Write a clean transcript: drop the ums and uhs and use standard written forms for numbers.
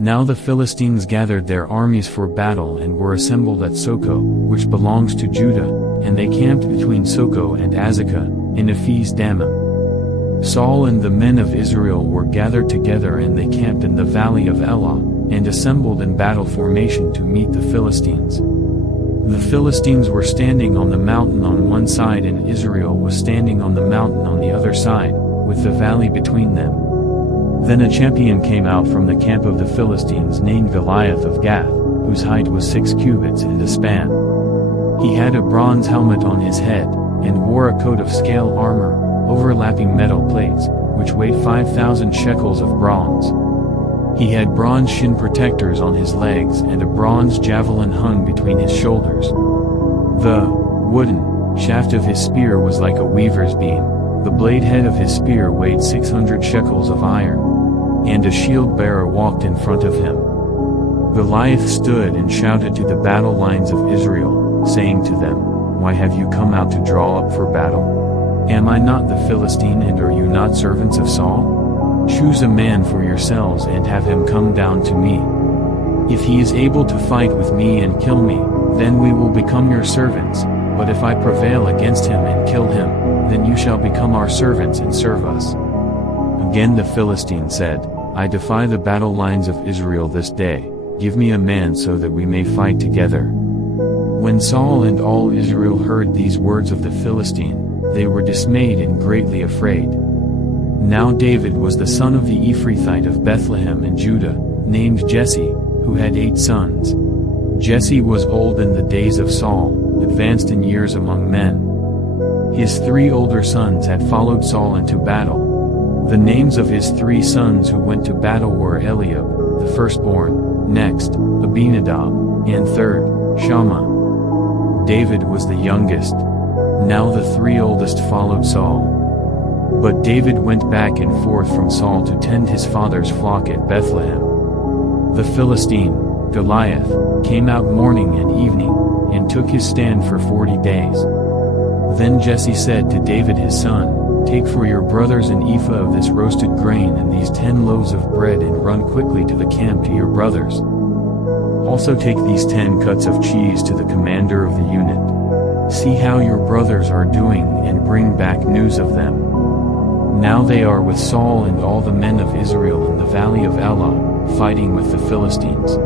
Now the Philistines gathered their armies for battle and were assembled at Soko, which belongs to Judah, and they camped between Soko and Azekah, in Ephes Dammim. Saul and the men of Israel were gathered together, and they camped in the valley of Elah, and assembled in battle formation to meet the Philistines. The Philistines were standing on the mountain on one side, and Israel was standing on the mountain on the other side, with the valley between them. Then a champion came out from the camp of the Philistines named Goliath of Gath, whose height was 6 cubits and a span. He had a bronze helmet on his head, and wore a coat of scale armor, overlapping metal plates, which weighed 5,000 shekels of bronze. He had bronze shin protectors on his legs, and a bronze javelin hung between his shoulders. The wooden shaft of his spear was like a weaver's beam. The blade head of his spear weighed 600 shekels of iron. And a shield-bearer walked in front of him. Goliath stood and shouted to the battle lines of Israel, saying to them, "Why have you come out to draw up for battle? Am I not the Philistine, and are you not servants of Saul? Choose a man for yourselves and have him come down to me. If he is able to fight with me and kill me, then we will become your servants, but if I prevail against him and kill him, then you shall become our servants and serve us." Again the Philistine said, "I defy the battle lines of Israel this day, give me a man so that we may fight together." When Saul and all Israel heard these words of the Philistine, they were dismayed and greatly afraid. Now David was the son of the Ephrathite of Bethlehem in Judah, named Jesse, who had 8 sons. Jesse was old in the days of Saul, advanced in years among men. His 3 older sons had followed Saul into battle. The names of his 3 sons who went to battle were Eliab, the firstborn, next, Abinadab, and third, Shammah. David was the youngest. Now the 3 oldest followed Saul. But David went back and forth from Saul to tend his father's flock at Bethlehem. The Philistine, Goliath, came out morning and evening, and took his stand for 40 days. Then Jesse said to David his son, "Take for your brothers an ephah of this roasted grain and these 10 loaves of bread, and run quickly to the camp to your brothers. Also take these 10 cuts of cheese to the commander of the unit. See how your brothers are doing, and bring back news of them." Now they are with Saul and all the men of Israel in the valley of Elah, fighting with the Philistines.